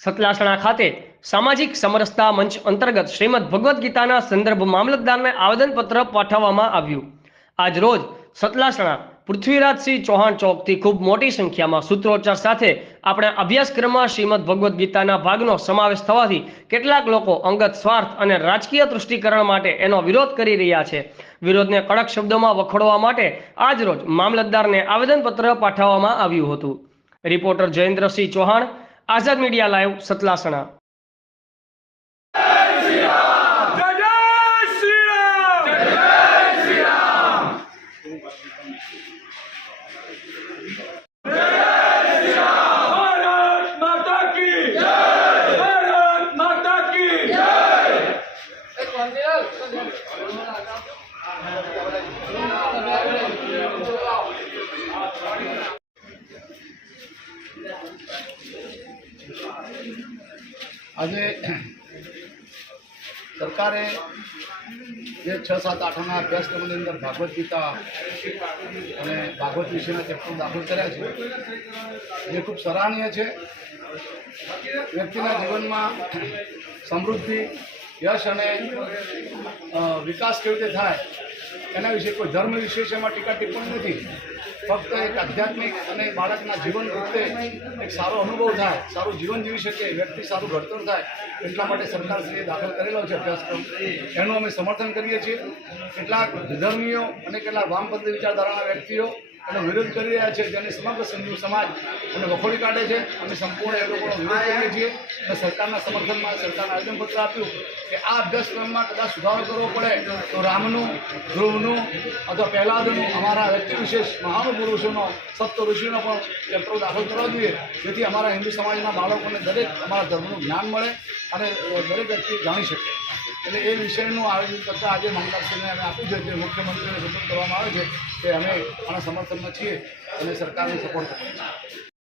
સતલાસણા ખાતે સામાજિક સમરસતા મંચ અંતર્ગત શ્રીમદ ભગવદ્ ગીતાના સંદર્ભ મામલતદારને આવેદનપત્ર પાઠવવામાં આવ્યું। આજ રોજ સતલાસણા પૃથ્વીરાજસિંહ ચૌહાણ ચોકથી ખૂબ મોટી સંખ્યામાં સૂત્રોચ્ચાર સાથે આપણે અભ્યાસક્રમમાં શ્રીમદ ભગવદ્ ગીતાના ભાગનો સમાવેશ થવાથી કેટલાક લોકો અંગત સ્વાર્થ અને રાજકીય તૃષ્ટિકરણ માટે એનો વિરોધ કરી રહ્યા છે। વિરોધને કડક શબ્દોમાં વખોડવા માટે આજ રોજ મામલતદારને આવેદનપત્ર પાઠવવામાં આવ્યું હતું। રિપોર્ટર જયેન્દ્રસિંહ ચૌહાણ, आजाद मीडिया लाइव, सतलासणा। આજે સરકારે જે 6, 7, 8ના અભ્યાસક્રમની અંદર ભાગવત ગીતા અને ભાગવત વિશેના ચેપ્ટર દાખલ કર્યા છે, જે ખૂબ સરાહનીય છે। વ્યક્તિના જીવનમાં સમૃદ્ધિ, યશ અને વિકાસ કેવી રીતે થાય એના વિશે કોઈ ધર્મ વિશેષ એમાં ટીકા ટિપ્પણી નથી। ફક્ત એક આધ્યાત્મિક અને બાળકના જીવન પ્રત્યે એક સારો અનુભવ થાય, સારું જીવન જીવી શકે, વ્યક્તિ સારું ઘડતર થાય, એટલા માટે સરકારશ્રીએ દાખલ કરેલો છે અભ્યાસક્રમ। એનું અમે સમર્થન કરીએ છીએ। કેટલાક વિધર્મીઓ અને કેટલાક વામપંથી વિચારધારાના વ્યક્તિઓ એનો વિરોધ કરી રહ્યા છે, જેને સમગ્ર સિંધુ સમાજ અને વખોડી કાઢે છે। અમે સંપૂર્ણ એ લોકોનો વિરોધ કરીએ છીએ અને સરકારના સમર્થનમાં સરકારને આવેદનપત્ર આપ્યું કે આ અભ્યાસક્રમમાં કદાચ સુધારો કરવો પડે તો રામનું, ધ્રુવનું અથવા પહેલાદનું, અમારા વ્યક્તિ વિશેષ મહાનુપુરુષોનો, સપ્ત ઋષિનો પણ ચેપ્ટરો દાખલ કરવા જોઈએ, જેથી અમારા હિન્દુ સમાજના બાળકોને દરેક અમારા ધર્મનું જ્ઞાન મળે અને દરેક વ્યક્તિ જાણી શકે। એટલે એ વિષયનું આવેદનપત્ર આજે મામલતદારશ્રીને અમે આપ્યું છે, જે મુખ્યમંત્રીને સૂચન કરવામાં આવે છે કે અમે આના સમર્થનમાં છીએ અને સરકારને સપોર્ટ કરીએ છીએ।